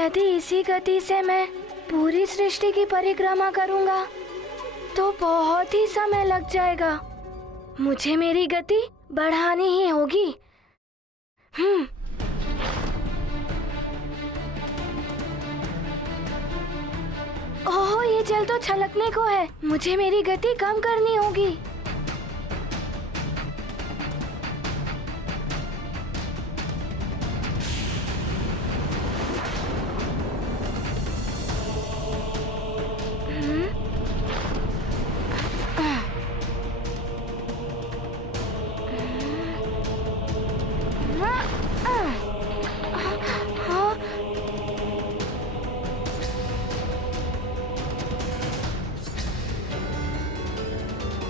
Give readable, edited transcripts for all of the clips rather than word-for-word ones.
यदि इसी गति से मैं पूरी सृष्टि की परिक्रमा करूंगा तो बहुत ही समय लग जाएगा। मुझे मेरी गति बढ़ानी ही होगी। ओह, ये जल तो छलकने को है। मुझे मेरी गति कम करनी होगी।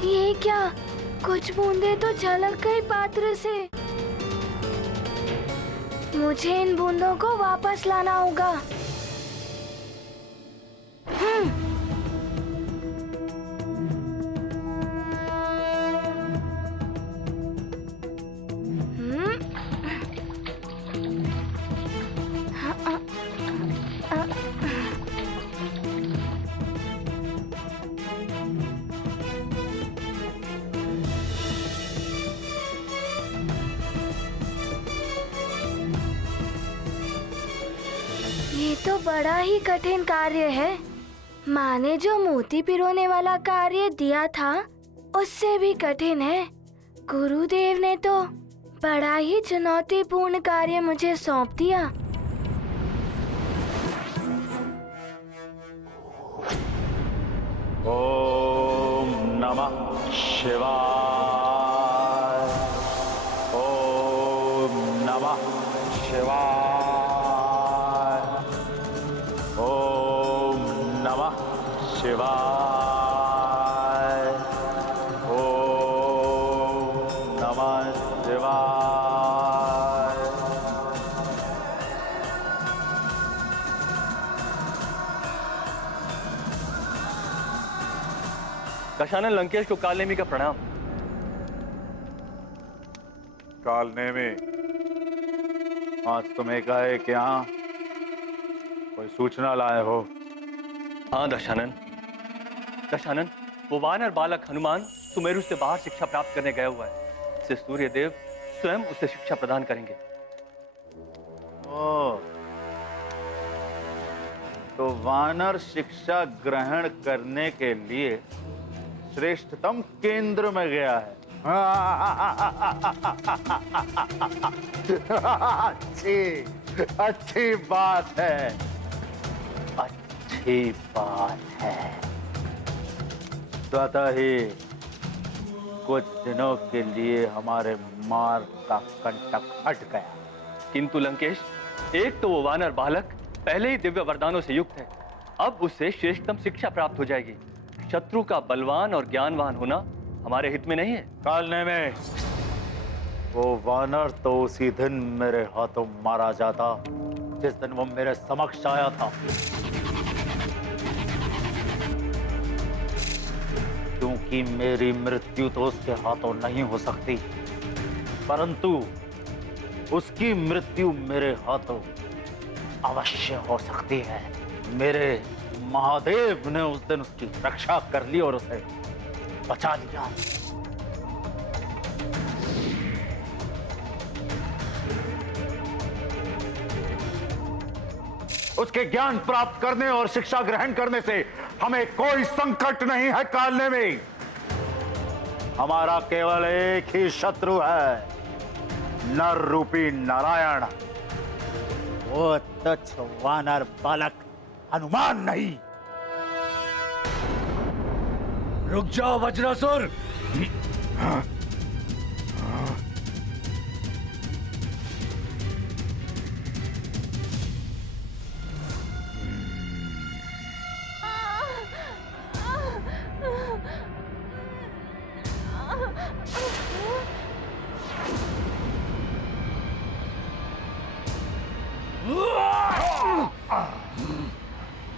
ये क्या? कुछ बूंदे तो झलक गई पात्र से। मुझे इन बूंदों को वापस लाना होगा। ये तो बड़ा ही कठिन कार्य है। माँ ने जो मोती पिरोने वाला कार्य दिया था उससे भी कठिन है। गुरुदेव ने तो बड़ा ही चुनौतीपूर्ण कार्य मुझे सौंप दिया। ओम नमः शिवाय। ओम नमः शिवाय। ओम नमः शिवाय। ओम नमः शिवाय। दशानन लंकेश को कालनेमी का प्रणाम। कालनेमी, आज तुम एकाएक यहाँ कोई सूचना लाए हो? हाँ दशानन। दशानन, वो वानर बालक हनुमान सुमेरु से बाहर शिक्षा प्राप्त करने गया हुआ है। इससे सूर्यदेव स्वयं उसे शिक्षा प्रदान करेंगे। ओ, तो वानर शिक्षा ग्रहण करने के लिए श्रेष्ठतम केंद्र में गया है। अच्छी अच्छी बात है। अच्छी बात है। स्वतः ही कुछ दिनों के लिए हमारे मार्ग का कंटक हट गया। किंतु लंकेश, एक तो वो वानर बालक पहले ही दिव्य वरदानों से युक्त है। अब उससे श्रेष्ठतम शिक्षा प्राप्त हो जाएगी। शत्रु का बलवान और ज्ञानवान होना हमारे हित में नहीं है। कालने में वो वानर तो उसी दिन मेरे हाथों मारा जाता जिस दिन वो मेरे समक्ष आया था। क्योंकि मेरी मृत्यु तो उसके हाथों नहीं हो सकती, परंतु उसकी मृत्यु मेरे हाथों अवश्य हो सकती है। मेरे महादेव ने उस दिन उसकी रक्षा कर ली और उसे बचा लिया। उसके ज्ञान प्राप्त करने और शिक्षा ग्रहण करने से हमें कोई संकट नहीं है। कालने में हमारा केवल एक ही शत्रु है, नर रूपी नारायण। वो तुच्छ वानर बालक हनुमान नहीं। रुक जाओ वज्रासुर।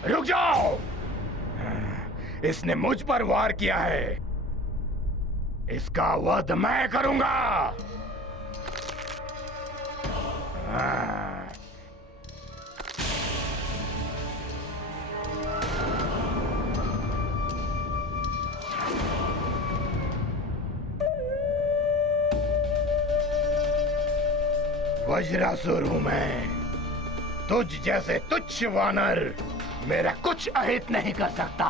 रुक जाओ। इसने मुझ पर वार किया है, इसका वध मैं करूंगा। वज्रासुर हूं मैं। तुझ जैसे तुच्छ वानर मेरा कुछ अहित नहीं कर सकता।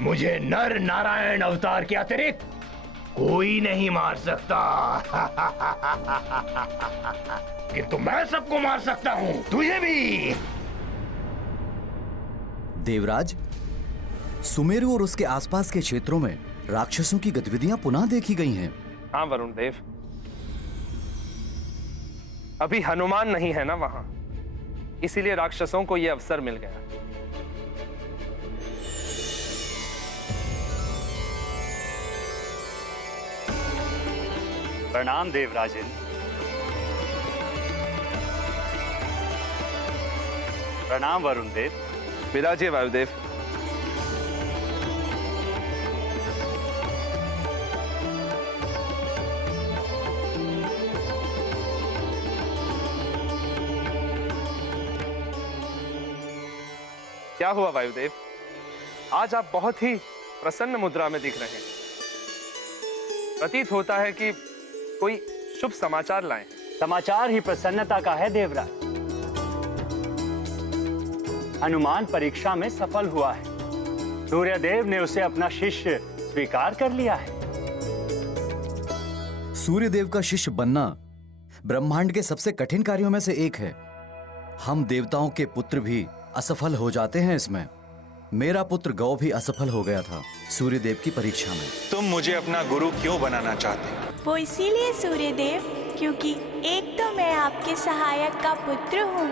मुझे नर नारायण अवतार के अतिरिक्त कोई नहीं मार सकता। किंतु मैं सबको मार सकता हूं, तुझे भी। देवराज, सुमेरु और उसके आसपास के क्षेत्रों में राक्षसों की गतिविधियां पुनः देखी गई हैं। हाँ वरुण देव, अभी हनुमान नहीं है ना वहां, इसीलिए राक्षसों को यह अवसर मिल गया। प्रणाम देवराजन। प्रणाम वरुण देव। विराजिए वायुदेव। क्या हुआ वायुदेव, आज आप बहुत ही प्रसन्न मुद्रा में दिख रहे हैं। प्रतीत होता है कि कोई शुभ समाचार लाएं। समाचार ही प्रसन्नता का है देवराज। हनुमान परीक्षा में सफल हुआ है। सूर्यदेव ने उसे अपना शिष्य स्वीकार कर लिया है। सूर्यदेव का शिष्य बनना ब्रह्मांड के सबसे कठिन कार्यों में से एक है। हम देवताओं के पुत्र भी असफल हो जाते हैं इसमें। मेरा पुत्र गौ भी असफल हो गया था सूर्यदेव की परीक्षा में। तुम मुझे अपना गुरु क्यों बनाना चाहते हो? वो इसीलिए सूर्यदेव, क्योंकि एक तो मैं आपके सहायक का पुत्र हूँ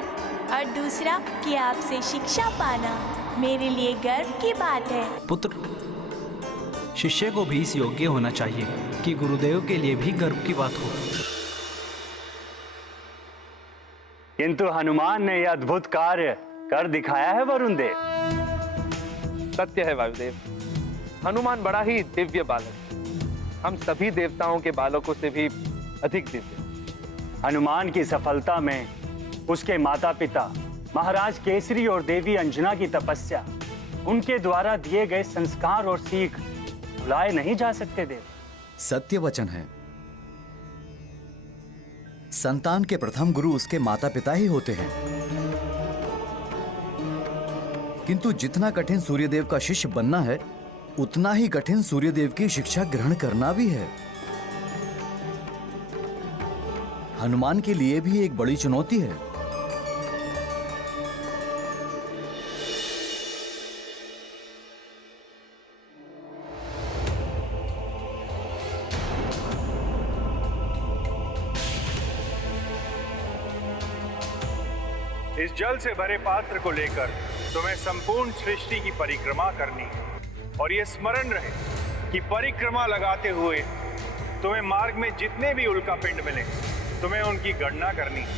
और दूसरा कि आपसे शिक्षा पाना मेरे लिए गर्व की बात है। पुत्र, शिष्य को भी इस योग्य होना चाहिए कि गुरुदेव के लिए भी गर्व की बात हो। किंतु हनुमान ने यह अद्भुत कार्य कर दिखाया है वरुण देव। सत्य है वायुदेव, हनुमान बड़ा ही दिव्य बालक, हम सभी देवताओं के बालकों से भी अधिक दिव्य। हनुमान की सफलता में उसके माता पिता महाराज केसरी और देवी अंजना की तपस्या, उनके द्वारा दिए गए संस्कार और सीख भुलाए नहीं जा सकते देव। सत्य वचन है। संतान के प्रथम गुरु उसके माता पिता ही होते हैं। किंतु जितना कठिन सूर्यदेव का शिष्य बनना है, उतना ही कठिन सूर्यदेव की शिक्षा ग्रहण करना भी है। हनुमान के लिए भी एक बड़ी चुनौती है। इस जल से भरे पात्र को लेकर तुम्हें संपूर्ण सृष्टि की परिक्रमा करनी है, और ये स्मरण रहे कि परिक्रमा लगाते हुए तुम्हें मार्ग में जितने भी उल्कापिंड मिले, तुम्हें उनकी गणना करनी है।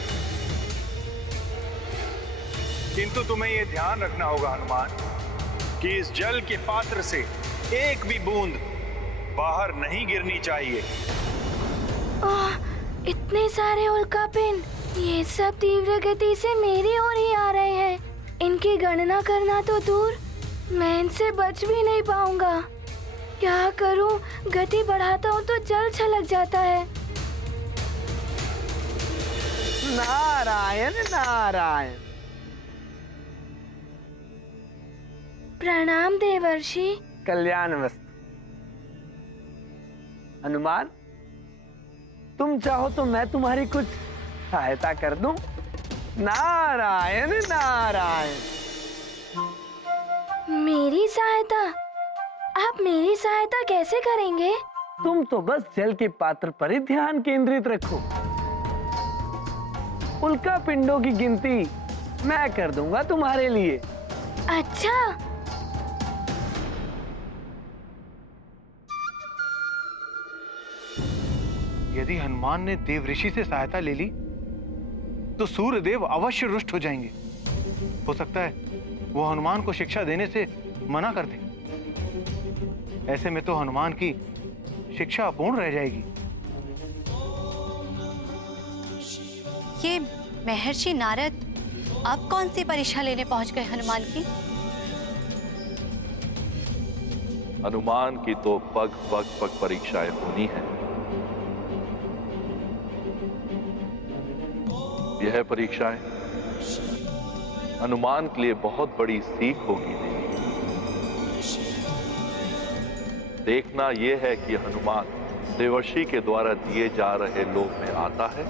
किंतु तुम्हें यह ध्यान रखना होगा हनुमान कि इस जल के पात्र से एक भी बूंद बाहर नहीं गिरनी चाहिए। इतने सारे उल्कापिंड, ये सब तीव्र गति से मेरी ओर ही आ रहे हैं। इनकी गणना करना तो दूर, मैं इनसे बच भी नहीं पाऊंगा। क्या करूं? गति बढ़ाता हूं तो जल छलक जाता है। नारायण नारायण। प्रणाम देवर्षि। कल्याणमस्तु। हनुमान, तुम चाहो तो मैं तुम्हारी कुछ सहायता कर दूं? नारायण नारायण। मेरी सहायता? आप मेरी सहायता कैसे करेंगे? तुम तो बस जल के पात्र पर ही ध्यान केंद्रित रखो। उल्का पिंडों की गिनती मैं कर दूंगा तुम्हारे लिए। अच्छा। यदि हनुमान ने देव ऋषि से सहायता ले ली तो सूर्यदेव अवश्य रुष्ट हो जाएंगे। हो सकता है वो हनुमान को शिक्षा देने से मना कर दे। ऐसे में तो हनुमान की शिक्षा अपूर्ण रह जाएगी। ये महर्षि नारद अब कौन सी परीक्षा लेने पहुंच गए हनुमान की? हनुमान की तो पग पग परीक्षाएं होनी है। यह परीक्षाएं हनुमान के लिए बहुत बड़ी सीख होगी। देखना यह है कि हनुमान देवर्षि के द्वारा दिए जा रहे लोक में आता है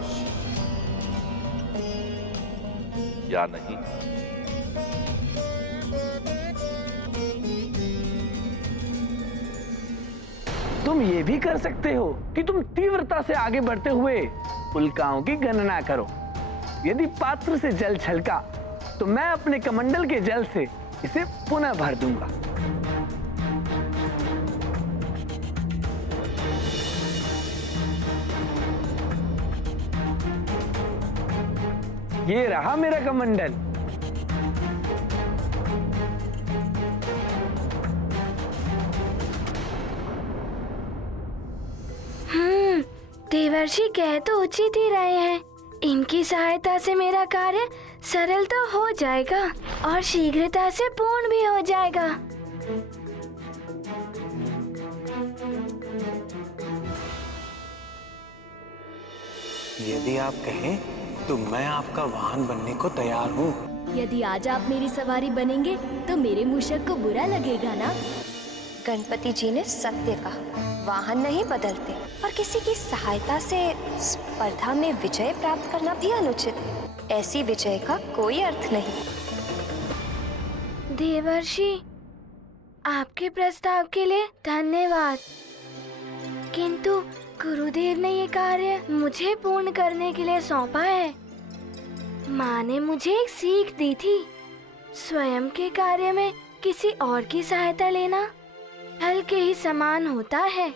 या नहीं। तुम ये भी कर सकते हो कि तुम तीव्रता से आगे बढ़ते हुए उल्काओं की गणना करो। यदि पात्र से जल छलका तो मैं अपने कमंडल के जल से इसे पुनः भर दूंगा। ये रहा मेरा कमंडल। देवर्षि कह तो उचित ही रहे हैं। इनकी सहायता से मेरा कार्य सरल तो हो जाएगा और शीघ्रता से पूर्ण भी हो जाएगा। यदि आप कहें तो मैं आपका वाहन बनने को तैयार हूँ। यदि आज आप मेरी सवारी बनेंगे तो मेरे मूषक को बुरा लगेगा ना? गणपति जी ने सत्य कहा, वाहन नहीं बदलते और किसी की सहायता से स्पर्धा में विजय प्राप्त करना भी अनुचित। ऐसी विजय का कोई अर्थ नहीं। देवर्षि, आपके प्रस्ताव के लिए धन्यवाद, किंतु गुरुदेव ने ये कार्य मुझे पूर्ण करने के लिए सौंपा है। माँ ने मुझे एक सीख दी थी, स्वयं के कार्य में किसी और की सहायता लेना फल के ही समान होता है।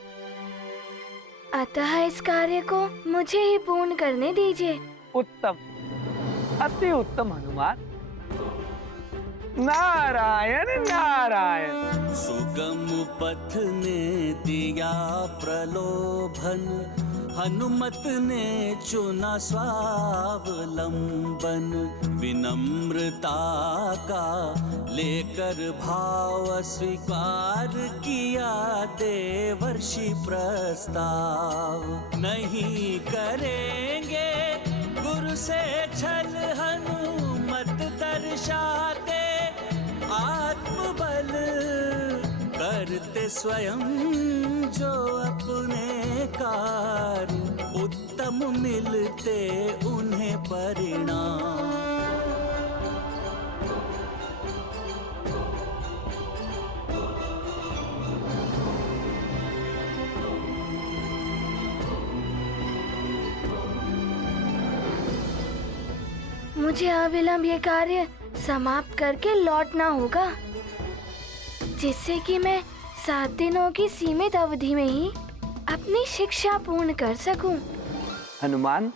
अतः इस कार्य को मुझे ही पूर्ण करने दीजिए। उत्तम, अति उत्तम हनुमान। नारायण नारायण। सुगम पथ ने दिया प्रलोभन, हनुमत ने चुना स्वावलंबन। विनम्रता का लेकर भाव स्वीकार किया देवर्षि प्रस्ताव। नहीं करेंगे गुरु से छल, हनुमत दर्शाते आत्मबल। करते स्वयं जो अपने कार्य, उत्तम मिलते उन्हें परिणाम। मुझे अविलंब ये कार्य समाप्त करके लौटना होगा, जिससे कि मैं 7 दिनों की सीमित अवधि में ही अपनी शिक्षा पूर्ण कर सकूं। हनुमान,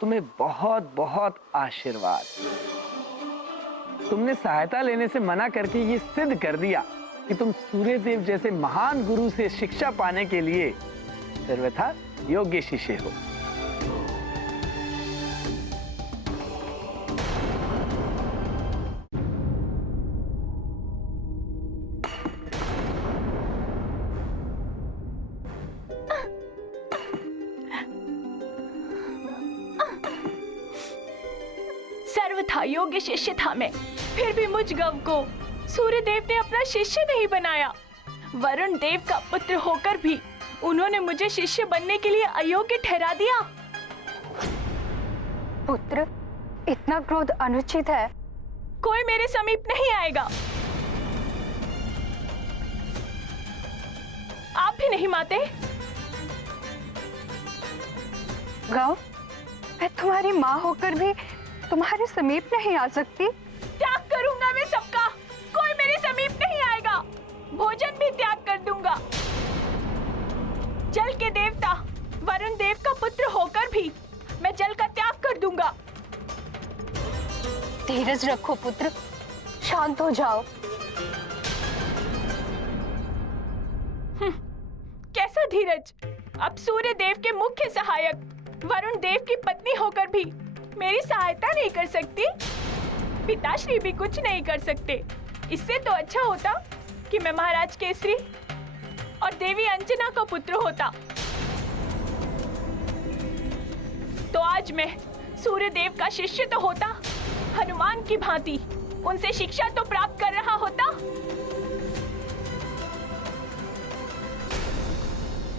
तुम्हें बहुत बहुत आशीर्वाद। तुमने सहायता लेने से मना करके ये सिद्ध कर दिया कि तुम सूर्यदेव जैसे महान गुरु से शिक्षा पाने के लिए सर्वथा योग्य शिष्य हो। सर्वथा योग्य शिष्य था मैं, फिर भी मुझ गव को सूर्यदेव ने अपना शिष्य नहीं बनाया। वरुण देव का पुत्र होकर भी उन्होंने मुझे शिष्य बनने के लिए अयोग्य ठहरा दिया। पुत्र, इतना क्रोध अनुचित है। कोई मेरे समीप नहीं आएगा। आप भी नहीं माते। गौ, मैं तुम्हारी माँ होकर भी तुम्हारे समीप नहीं आ सकती। त्याग करूंगा मैं सबका, कोई मेरे समीप नहीं आएगा। भोजन भी त्याग कर दूंगा। जल के देवता वरुण देव का पुत्र होकर भी मैं जल का त्याग कर दूंगा। धीरज रखो पुत्र, शांत हो जाओ। कैसा धीरज? अब सूर्य देव के मुख्य सहायक वरुण देव की पत्नी होकर भी मेरी सहायता नहीं कर सकती। पिताश्री भी कुछ नहीं कर सकते। इससे तो अच्छा होता कि मैं महाराज केसरी और देवी अंजना का पुत्र होता। तो आज मैं सूर्यदेव का शिष्य तो होता, हनुमान की भांति उनसे शिक्षा तो प्राप्त कर रहा होता।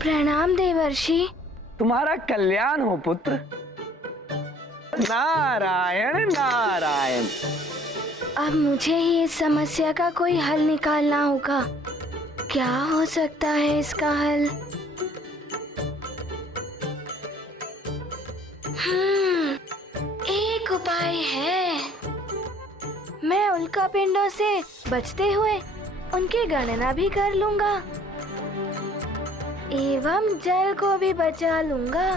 प्रणाम देवर्षि। तुम्हारा कल्याण हो पुत्र। नारायण नारायण। अब मुझे ही इस समस्या का कोई हल निकालना होगा। क्या हो सकता है इसका हल? एक उपाय है। मैं उल्कापिंडों से बचते हुए उनकी गणना भी कर लूंगा एवं जल को भी बचा लूंगा।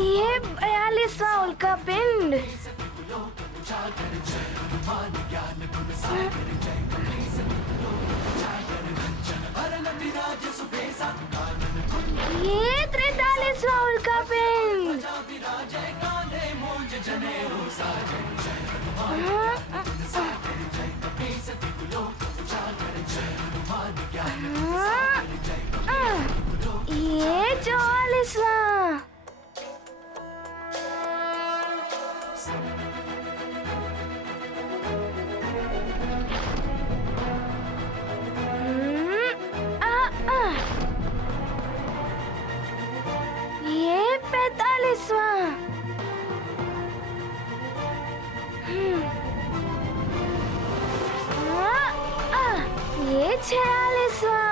ये 42वां उल्कापिंड। ये 43वां उल्कापिंड। ये 44वां। ये 45वां। ये 46वां।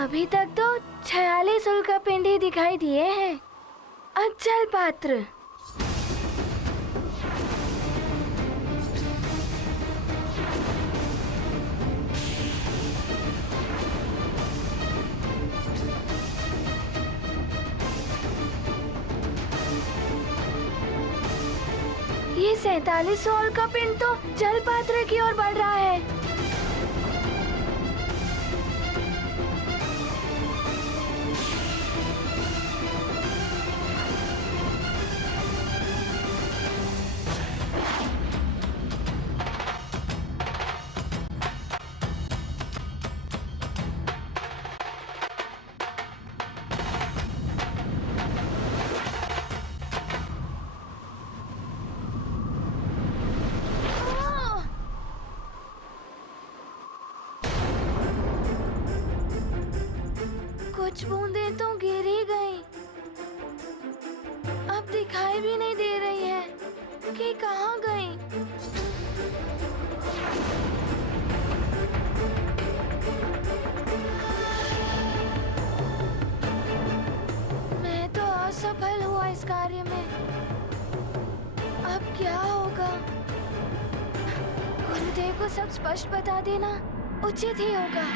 अभी तक तो 46 उल्कापिंड ही दिखाई दिए हैं। अब जल पात्र। ये 47वां उल्कापिंड तो जल पात्र की ओर बढ़ रहा है। कुछ बूंदें तो गिर ही गई। अब दिखाई भी नहीं दे रही है कि कहाँ गई। मैं तो असफल हुआ इस कार्य में। अब क्या होगा? गुरुदेव को सब स्पष्ट बता देना उचित ही होगा।